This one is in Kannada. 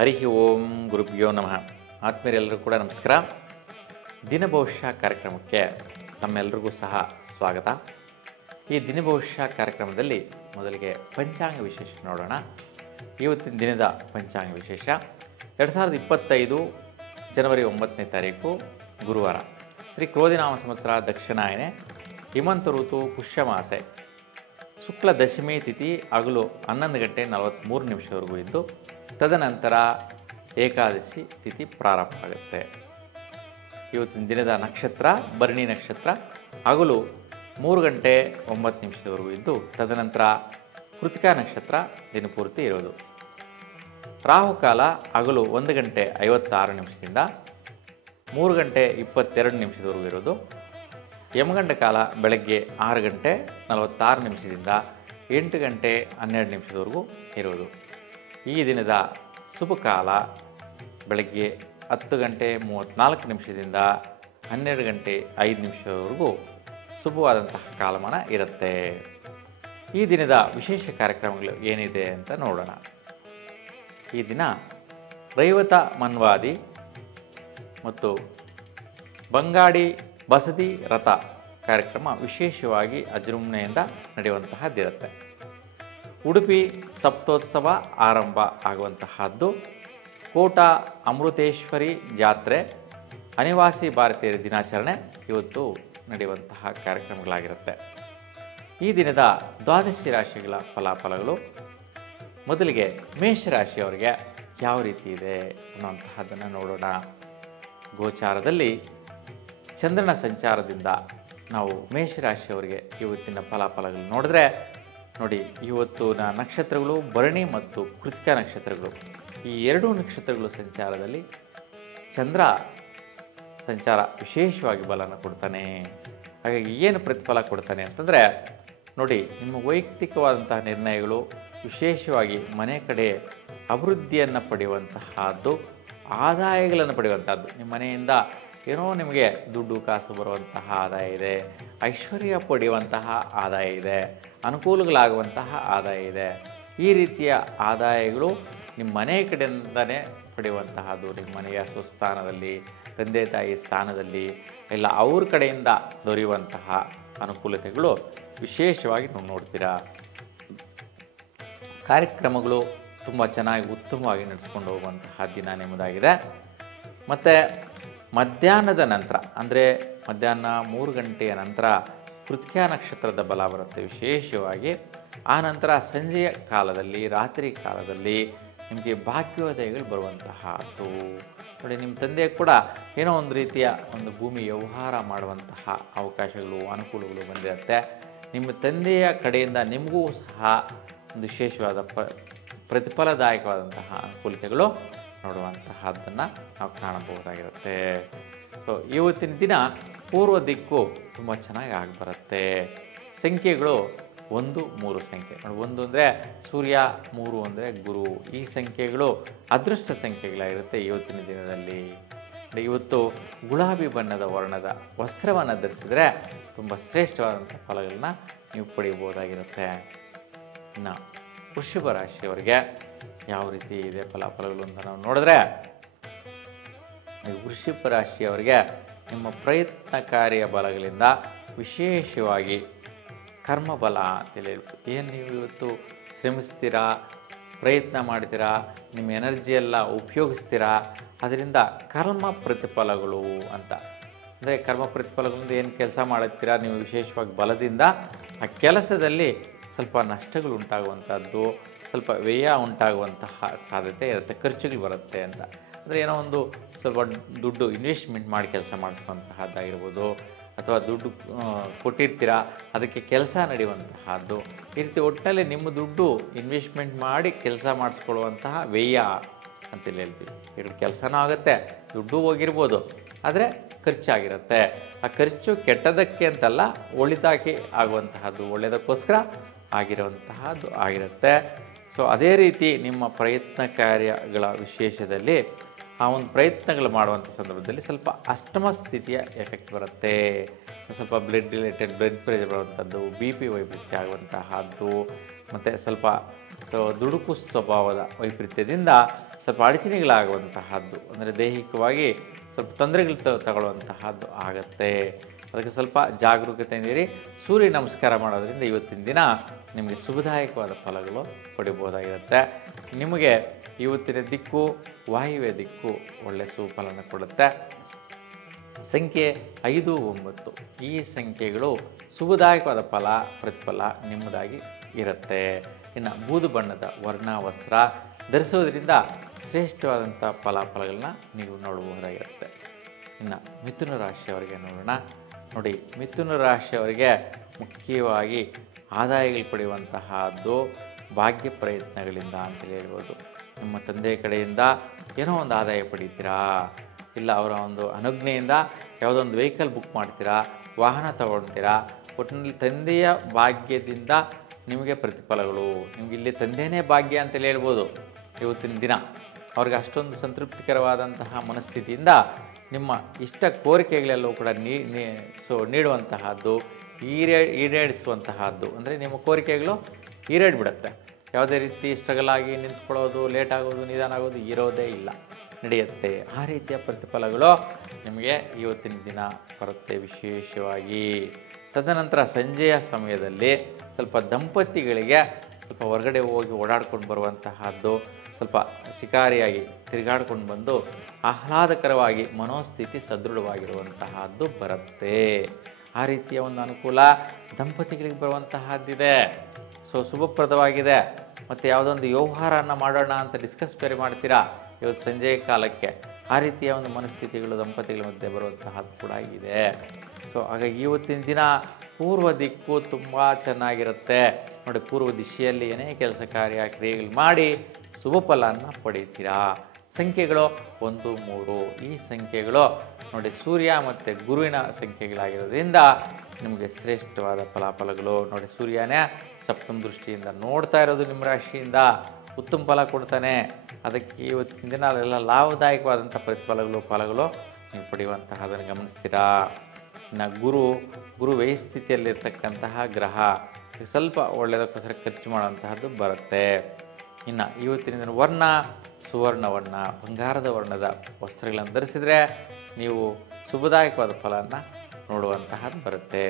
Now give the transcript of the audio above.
ಹರಿ ಓಂ ಗುರುಭ್ಯೋ ನಮಃ. ಆತ್ಮೀಯರೆಲ್ಲರೂ ಕೂಡ ನಮಸ್ಕಾರ. ದಿನಭವಿಷ್ಯ ಕಾರ್ಯಕ್ರಮಕ್ಕೆ ತಮ್ಮೆಲ್ಲರಿಗೂ ಸಹ ಸ್ವಾಗತ. ಈ ದಿನಭವಿಷ್ಯ ಕಾರ್ಯಕ್ರಮದಲ್ಲಿ ಮೊದಲಿಗೆ ಪಂಚಾಂಗ ವಿಶೇಷ ನೋಡೋಣ. ಇವತ್ತಿನ ದಿನದ ಪಂಚಾಂಗ ವಿಶೇಷ 2025 ಜನವರಿ 9ನೇ ತಾರೀಕು ಗುರುವಾರ. ಶ್ರೀ ಕ್ರೋಧಿನಾಮ ಸಂವತ್ಸರ ದಕ್ಷಿಣಾಯನೆ, ಹಿಮಂತ ಋತು, ಪುಷ್ಯಮಾಸೆ, ಶುಕ್ಲ ದಶಮಿ ತಿಥಿ ಹಗಲು 11 ಗಂಟೆ 43 ನಿಮಿಷವರೆಗೂ ಇದ್ದು ತದನಂತರ ಏಕಾದಶಿ ತಿಥಿ ಪ್ರಾರಂಭ ಆಗುತ್ತೆ. ಇವತ್ತಿನ ದಿನದ ನಕ್ಷತ್ರ ಭರಣಿ ನಕ್ಷತ್ರ, ಹಗಲು 3 ಗಂಟೆ 9 ನಿಮಿಷದವರೆಗೂ ಇದ್ದು ತದನಂತರ ಕೃತಿಕಾ ನಕ್ಷತ್ರ ದಿನಪೂರ್ತಿ ಇರೋದು. ರಾಹುಕಾಲ ಹಗಲು 1 ಗಂಟೆ 56 ನಿಮಿಷದಿಂದ 3 ಗಂಟೆ 22 ನಿಮಿಷದವರೆಗೂ ಇರೋದು. ಯಮಗಂಡ ಕಾಲ ಬೆಳಗ್ಗೆ 6 ಗಂಟೆ 46 ನಿಮಿಷದಿಂದ 8 ಗಂಟೆ 12 ನಿಮಿಷದವರೆಗೂ ಇರೋದು. ಈ ದಿನದ ಶುಭ ಕಾಲ ಬೆಳಗ್ಗೆ 10 ಗಂಟೆ 34 ನಿಮಿಷದಿಂದ 12 ಗಂಟೆ 5 ನಿಮಿಷದವರೆಗೂ ಶುಭವಾದಂತಹ ಕಾಲಮಾನ ಇರುತ್ತೆ. ಈ ದಿನದ ವಿಶೇಷ ಕಾರ್ಯಕ್ರಮಗಳು ಏನಿದೆ ಅಂತ ನೋಡೋಣ. ಈ ದಿನ ರೈವತ ಮನ್ವಾದಿ ಮತ್ತು ಬಂಗಾಡಿ ಬಸದಿ ರಥ ಕಾರ್ಯಕ್ರಮ ವಿಶೇಷವಾಗಿ ಅಜೃಂಭಣೆಯಿಂದ ನಡೆಯುವಂತಹದ್ದಿರುತ್ತೆ. ಉಡುಪಿ ಸಪ್ತೋತ್ಸವ ಆರಂಭ ಆಗುವಂತಹದ್ದು. ಕೋಟ ಅಮೃತೇಶ್ವರಿ ಜಾತ್ರೆ, ಅನಿವಾಸಿ ಭಾರತೀಯರ ದಿನಾಚರಣೆ ಇವತ್ತು ನಡೆಯುವಂತಹ ಕಾರ್ಯಕ್ರಮಗಳಾಗಿರುತ್ತೆ. ಈ ದಿನದ ದ್ವಾದಶಿ ರಾಶಿಗಳ ಫಲಾಫಲಗಳು. ಮೊದಲಿಗೆ ಮೇಷರಾಶಿಯವರಿಗೆ ಯಾವ ರೀತಿ ಇದೆ ಅನ್ನುವಂತಹದ್ದನ್ನು ನೋಡೋಣ. ಗೋಚಾರದಲ್ಲಿ ಚಂದ್ರನ ಸಂಚಾರದಿಂದ ನಾವು ಮೇಷರಾಶಿಯವರಿಗೆ ಇವತ್ತಿನ ಫಲಾಫಲಗಳು ನೋಡಿದ್ರೆ ನೋಡಿ, ಇವತ್ತಿನ ನಕ್ಷತ್ರಗಳು ಭರಣಿ ಮತ್ತು ಕೃತಿಕಾ ನಕ್ಷತ್ರಗಳು, ಈ ಎರಡೂ ನಕ್ಷತ್ರಗಳು ಸಂಚಾರದಲ್ಲಿ ಚಂದ್ರ ಸಂಚಾರ ವಿಶೇಷವಾಗಿ ಬಲನ ಕೊಡ್ತಾನೆ. ಹಾಗಾಗಿ ಏನು ಪ್ರತಿಫಲ ಕೊಡ್ತಾನೆ ಅಂತಂದರೆ ನೋಡಿ, ನಿಮ್ಮ ವೈಯಕ್ತಿಕವಾದಂತಹ ನಿರ್ಣಯಗಳು, ವಿಶೇಷವಾಗಿ ಮನೆ ಕಡೆ ಅಭಿವೃದ್ಧಿಯನ್ನು ಪಡೆಯುವಂತಹದ್ದು, ಆದಾಯಗಳನ್ನು ಪಡೆಯುವಂಥದ್ದು. ನಿಮ್ಮ ಮನೆಯಿಂದ ಏನೋ ನಿಮಗೆ ದುಡ್ಡು ಕಾಸು ಬರುವಂತಹ ಆದಾಯ ಇದೆ, ಐಶ್ವರ್ಯ ಪಡೆಯುವಂತಹ ಆದಾಯ ಇದೆ, ಅನುಕೂಲಗಳಾಗುವಂತಹ ಆದಾಯ ಇದೆ. ಈ ರೀತಿಯ ಆದಾಯಗಳು ನಿಮ್ಮ ಮನೆ ಕಡೆಯಿಂದಲೇ ಪಡೆಯುವಂತಹದ್ದು. ನಿಮ್ಮ ಮನೆಯ ಸ್ವಸ್ಥಾನದಲ್ಲಿ, ತಂದೆ ತಾಯಿ ಸ್ಥಾನದಲ್ಲಿ ಇಲ್ಲ ಅವ್ರ ಕಡೆಯಿಂದ ದೊರೆಯುವಂತಹ ಅನುಕೂಲತೆಗಳು ವಿಶೇಷವಾಗಿ ನೀವು ನೋಡ್ತೀರಾ. ಕಾರ್ಯಕ್ರಮಗಳು ತುಂಬ ಚೆನ್ನಾಗಿ ಉತ್ತಮವಾಗಿ ನಡೆಸ್ಕೊಂಡು ಹೋಗುವಂತಹ ದಿನ ನಿಮ್ಮದಾಗಿದೆ. ಮತ್ತು ಮಧ್ಯಾಹ್ನದ ನಂತರ ಅಂದರೆ ಮಧ್ಯಾಹ್ನ 3 ಗಂಟೆಯ ನಂತರ ಕೃತಿಕಾ ನಕ್ಷತ್ರದ ಬಲ ಬರುತ್ತೆ ವಿಶೇಷವಾಗಿ. ಆ ನಂತರ ಸಂಜೆಯ ಕಾಲದಲ್ಲಿ, ರಾತ್ರಿ ಕಾಲದಲ್ಲಿ ನಿಮಗೆ ಭಾಗ್ಯೋದಯಗಳು ಬರುವಂತಹದ್ದು. ನೋಡಿ, ನಿಮ್ಮ ತಂದೆ ಕೂಡ ಏನೋ ಒಂದು ರೀತಿಯ ಒಂದು ಭೂಮಿ ವ್ಯವಹಾರ ಮಾಡುವಂತಹ ಅವಕಾಶಗಳು, ಅನುಕೂಲಗಳು ಬಂದಿರುತ್ತೆ. ನಿಮ್ಮ ತಂದೆಯ ಕಡೆಯಿಂದ ನಿಮಗೂ ಸಹ ಒಂದು ವಿಶೇಷವಾದ ಪ್ರತಿಫಲದಾಯಕವಾದಂತಹ ಅನುಕೂಲತೆಗಳು ನೋಡುವಂತಹದ್ದನ್ನು ನಾವು ಕಾಣಬಹುದಾಗಿರುತ್ತೆ. ಸೊ ಇವತ್ತಿನ ದಿನ ಪೂರ್ವ ದಿಕ್ಕು ತುಂಬ ಚೆನ್ನಾಗಿ ಆಗಿಬರುತ್ತೆ. ಸಂಖ್ಯೆಗಳು 1, 3 ಸಂಖ್ಯೆ. 1 ಅಂದರೆ ಸೂರ್ಯ, 3 ಅಂದರೆ ಗುರು. ಈ ಸಂಖ್ಯೆಗಳು ಅದೃಷ್ಟ ಸಂಖ್ಯೆಗಳಾಗಿರುತ್ತೆ ಇವತ್ತಿನ ದಿನದಲ್ಲಿ. ಇವತ್ತು ಗುಲಾಬಿ ಬಣ್ಣದ ವರ್ಣದ ವಸ್ತ್ರವನ್ನು ಧರಿಸಿದರೆ ತುಂಬ ಶ್ರೇಷ್ಠವಾದಂಥ ಫಲಗಳನ್ನ ನೀವು ಪಡೆಯಬಹುದಾಗಿರುತ್ತೆ. ಇನ್ನು ವೃಷಭ ರಾಶಿಯವರಿಗೆ ಯಾವ ರೀತಿ ಇದೆ ಫಲಾಫಲಗಳು ಅಂತ ನಾವು ನೋಡಿದ್ರೆ, ವೃಷಭ ರಾಶಿಯವರಿಗೆ ನಿಮ್ಮ ಪ್ರಯತ್ನಕಾರಿಯ ಬಲಗಳಿಂದ ವಿಶೇಷವಾಗಿ ಕರ್ಮಬಲ ಅಂತೇಳಿ ಹೇಳ್ಬೋದು. ಏನು ನೀವು ಇವತ್ತು ಶ್ರಮಿಸ್ತೀರಾ, ಪ್ರಯತ್ನ ಮಾಡ್ತೀರಾ, ನಿಮ್ಮ ಎನರ್ಜಿಯೆಲ್ಲ ಉಪಯೋಗಿಸ್ತೀರಾ, ಅದರಿಂದ ಕರ್ಮ ಪ್ರತಿಫಲಗಳು ಅಂತ. ಅಂದರೆ ಕರ್ಮ ಪ್ರತಿಫಲಗಳಿಂದ ಏನು ಕೆಲಸ ಮಾಡುತ್ತೀರಾ ನೀವು ವಿಶೇಷವಾಗಿ ಬಲದಿಂದ, ಆ ಕೆಲಸದಲ್ಲಿ ಸ್ವಲ್ಪ ನಷ್ಟಗಳು ಉಂಟಾಗುವಂಥದ್ದು, ಸ್ವಲ್ಪ ವ್ಯಯ ಉಂಟಾಗುವಂತಹ ಸಾಧ್ಯತೆ ಇರುತ್ತೆ, ಖರ್ಚುಗಳು ಬರುತ್ತೆ ಅಂತ. ಅಂದರೆ ಏನೋ ಒಂದು ಸ್ವಲ್ಪ ದುಡ್ಡು ಇನ್ವೆಸ್ಟ್ಮೆಂಟ್ ಮಾಡಿ ಕೆಲಸ ಮಾಡಿಸುವಂತಹದ್ದಾಗಿರ್ಬೋದು, ಅಥವಾ ದುಡ್ಡು ಕೊಟ್ಟಿರ್ತೀರಾ ಅದಕ್ಕೆ ಕೆಲಸ ನಡೆಯುವಂತಹದ್ದು. ಈ ರೀತಿ ಒಟ್ಟಿನಲ್ಲಿ ನಿಮ್ಮ ದುಡ್ಡು ಇನ್ವೆಸ್ಟ್ಮೆಂಟ್ ಮಾಡಿ ಕೆಲಸ ಮಾಡಿಸ್ಕೊಳ್ಳುವಂತಹ ವ್ಯಯ ಅಂತೇಳಿ ಹೇಳ್ತೀವಿ. ಎರಡು ಕೆಲಸನೂ ಆಗುತ್ತೆ, ದುಡ್ಡು ಹೋಗಿರ್ಬೋದು, ಆದರೆ ಖರ್ಚಾಗಿರುತ್ತೆ. ಆ ಖರ್ಚು ಕೆಟ್ಟದಕ್ಕೆ ಅಂತಲ್ಲ, ಒಳಿತಾಗಿ ಆಗುವಂತಹದ್ದು, ಒಳ್ಳೆಯದಕ್ಕೋಸ್ಕರ ಆಗಿರುವಂತಹದ್ದು ಆಗಿರುತ್ತೆ. ಸೊ ಅದೇ ರೀತಿ ನಿಮ್ಮ ಪ್ರಯತ್ನ ಕಾರ್ಯಗಳ ವಿಶೇಷದಲ್ಲಿ ಆ ಒಂದು ಪ್ರಯತ್ನಗಳು ಮಾಡುವಂಥ ಸಂದರ್ಭದಲ್ಲಿ ಸ್ವಲ್ಪ ಅಷ್ಟಮ ಸ್ಥಿತಿಯ ಎಫೆಕ್ಟ್ ಬರುತ್ತೆ. ಸ್ವಲ್ಪ ಬ್ಲಡ್ ರಿಲೇಟೆಡ್ ಬ್ಲಡ್ ಪ್ರೆಷರ್ ಬರುವಂಥದ್ದು, ಬಿ ಪಿ ವೈಪರೀತ್ಯ ಆಗುವಂತಹದ್ದು, ಮತ್ತು ಸ್ವಲ್ಪ ದುಡುಕು ಸ್ವಭಾವದ ವೈಪರೀತ್ಯದಿಂದ ಸ್ವಲ್ಪ ಅಡಚಣೆಗಳಾಗುವಂತಹದ್ದು, ಅಂದರೆ ದೈಹಿಕವಾಗಿ ಸ್ವಲ್ಪ ತೊಂದರೆಗಳು ತಗೊಳ್ಳುವಂತಹದ್ದು ಆಗುತ್ತೆ. ಅದಕ್ಕೆ ಸ್ವಲ್ಪ ಜಾಗರೂಕತೆಯಿಂದಿರಿ. ಸೂರ್ಯ ನಮಸ್ಕಾರ ಮಾಡೋದ್ರಿಂದ ಇವತ್ತಿನ ದಿನ ನಿಮಗೆ ಶುಭದಾಯಕವಾದ ಫಲಗಳು ಪಡಿಬೋದಾಗಿರುತ್ತೆ. ನಿಮಗೆ ಇವತ್ತಿನ ದಿಕ್ಕು ವಾಯುವ್ಯ ದಿಕ್ಕು ಒಳ್ಳೆಯ ಸುಫಲನ ಕೊಡುತ್ತೆ. ಸಂಖ್ಯೆ 5, 9 ಈ ಸಂಖ್ಯೆಗಳು ಶುಭದಾಯಕವಾದ ಫಲ ಪ್ರತಿಫಲ ನಿಮ್ಮದಾಗಿ ಇರುತ್ತೆ. ಇನ್ನು ಬೂದು ಬಣ್ಣದ ವರ್ಣ ವಸ್ತ್ರ ಧರಿಸೋದ್ರಿಂದ ಶ್ರೇಷ್ಠವಾದಂಥ ಫಲಾಫಲಗಳನ್ನ ನೀವು ನೋಡಬಹುದಾಗಿರುತ್ತೆ. ಇನ್ನು ಮಿಥುನ ರಾಶಿಯವರಿಗೆ ನೋಡೋಣ. ನೋಡಿ, ಮಿಥುನ ರಾಶಿಯವರಿಗೆ ಮುಖ್ಯವಾಗಿ ಆದಾಯಗಳು ಪಡೆಯುವಂತಹದ್ದು ಭಾಗ್ಯ ಪ್ರಯತ್ನಗಳಿಂದ ಅಂತೇಳಿ ಹೇಳ್ಬೋದು. ನಿಮ್ಮ ತಂದೆಯ ಕಡೆಯಿಂದ ಏನೋ ಒಂದು ಆದಾಯ ಪಡಿತೀರಾ, ಇಲ್ಲ ಅವರ ಒಂದು ಅನುಜ್ಞೆಯಿಂದ ಯಾವುದೋ ಒಂದು ವೆಹಿಕಲ್ ಬುಕ್ ಮಾಡ್ತೀರಾ, ವಾಹನ ತಗೊಳ್ತೀರಾ. ಒಟ್ಟಿನಲ್ಲಿ ತಂದೆಯ ಭಾಗ್ಯದಿಂದ ನಿಮಗೆ ಪ್ರತಿಫಲಗಳು. ನಿಮ್ಗೆ ಇಲ್ಲಿ ತಂದೆಯೇ ಭಾಗ್ಯ ಅಂತೇಳಿ ಹೇಳ್ಬೋದು. ಇವತ್ತಿನ ದಿನ ಅವ್ರಿಗೆ ಅಷ್ಟೊಂದು ಸಂತೃಪ್ತಿಕರವಾದಂತಹ ಮನಸ್ಥಿತಿಯಿಂದ ನಿಮ್ಮ ಇಷ್ಟ ಕೋರಿಕೆಗಳೆಲ್ಲವೂ ಕೂಡ ನೀಡುವಂತಹದ್ದು, ಈಡೇರಿಸುವಂತಹದ್ದು. ಅಂದರೆ ನಿಮ್ಮ ಕೋರಿಕೆಗಳು ಈಡೇರಿಬಿಡುತ್ತೆ. ಯಾವುದೇ ರೀತಿ ಸ್ಟ್ರಗಲ್ ಆಗಿ ನಿಂತ್ಕೊಳ್ಳೋದು, ಲೇಟ್ ಆಗೋದು, ನಿಧಾನ ಆಗೋದು ಇರೋದೇ ಇಲ್ಲ, ನಡೆಯುತ್ತೆ. ಆ ರೀತಿಯ ಪ್ರತಿಫಲಗಳು ನಿಮಗೆ ಇವತ್ತಿನ ದಿನ ಬರುತ್ತೆ ವಿಶೇಷವಾಗಿ. ತದನಂತರ ಸಂಜೆಯ ಸಮಯದಲ್ಲಿ ಸ್ವಲ್ಪ ದಂಪತಿಗಳಿಗೆ ಸ್ವಲ್ಪ ಹೊರಗಡೆ ಹೋಗಿ ಓಡಾಡ್ಕೊಂಡು ಬರುವಂತಹದ್ದು, ಸ್ವಲ್ಪ ಶಿಕಾರಿಯಾಗಿ ತಿರುಗಾಡ್ಕೊಂಡು ಬಂದು ಆಹ್ಲಾದಕರವಾಗಿ ಮನೋಸ್ಥಿತಿ ಸದೃಢವಾಗಿರುವಂತಹದ್ದು ಬರುತ್ತೆ. ಆ ರೀತಿಯ ಒಂದು ಅನುಕೂಲ ದಂಪತಿಗಳಿಗೆ ಬರುವಂತಹದ್ದಿದೆ. ಶುಭಪ್ರದವಾಗಿದೆ. ಮತ್ತು ಯಾವುದೊಂದು ವ್ಯವಹಾರನ ಮಾಡೋಣ ಅಂತ ಡಿಸ್ಕಸ್ ಬೇರೆ ಮಾಡ್ತೀರಾ ಇವತ್ತು ಸಂಜೆಯ ಕಾಲಕ್ಕೆ. ಆ ರೀತಿಯ ಒಂದು ಮನಸ್ಥಿತಿಗಳು ದಂಪತಿಗಳ ಮಧ್ಯೆ ಬರುವಂತಹದ್ದು ಕೂಡ ಇದೆ. ಹಾಗಾಗಿ ಇವತ್ತಿನ ದಿನ ಪೂರ್ವ ದಿಕ್ಕು ತುಂಬ ಚೆನ್ನಾಗಿರುತ್ತೆ. ನೋಡಿ, ಪೂರ್ವ ದಿಶೆಯಲ್ಲಿ ಏನೇ ಕೆಲಸ ಕಾರ್ಯ ಕ್ರಿಯೆಗಳು ಮಾಡಿ ಶುಭ ಫಲನ ಪಡೀತೀರಾ. ಸಂಖ್ಯೆಗಳು 1, 3 ಈ ಸಂಖ್ಯೆಗಳು ನೋಡಿ ಸೂರ್ಯ ಮತ್ತು ಗುರುವಿನ ಸಂಖ್ಯೆಗಳಾಗಿರೋದ್ರಿಂದ ನಿಮಗೆ ಶ್ರೇಷ್ಠವಾದ ಫಲಾಫಲಗಳು. ನೋಡಿ, ಸೂರ್ಯನೇ ಸಪ್ತಮ ದೃಷ್ಟಿಯಿಂದ ನೋಡ್ತಾ ಇರೋದು ನಿಮ್ಮ ರಾಶಿಯಿಂದ ಉತ್ತಮ ಫಲ ಕೊಡ್ತಾನೆ. ಅದಕ್ಕೆ ಇವತ್ತಿನ ದಿನ ಎಲ್ಲ ಲಾಭದಾಯಕವಾದಂಥ ಫಲಗಳು ನೀವು ಪಡೆಯುವಂತಹದನ್ನು ಗಮನಿಸ್ತೀರಾ. ಇನ್ನು ಗುರು ವ್ಯಯಸ್ಥಿತಿಯಲ್ಲಿರ್ತಕ್ಕಂತಹ ಗ್ರಹ ಸ್ವಲ್ಪ ಒಳ್ಳೆಯದಕ್ಕೋಸ್ಕರ ಖರ್ಚು ಮಾಡುವಂತಹದ್ದು ಬರುತ್ತೆ. ಇನ್ನು ಇವತ್ತಿನ ದಿನ ವರ್ಣ ಸುವರ್ಣ ವರ್ಣ, ಬಂಗಾರದ ವರ್ಣದ ವಸ್ತ್ರಗಳನ್ನು ಧರಿಸಿದರೆ ನೀವು ಶುಭದಾಯಕವಾದ ಫಲವನ್ನು ನೋಡುವಂತಹದ್ದು ಬರುತ್ತೆ.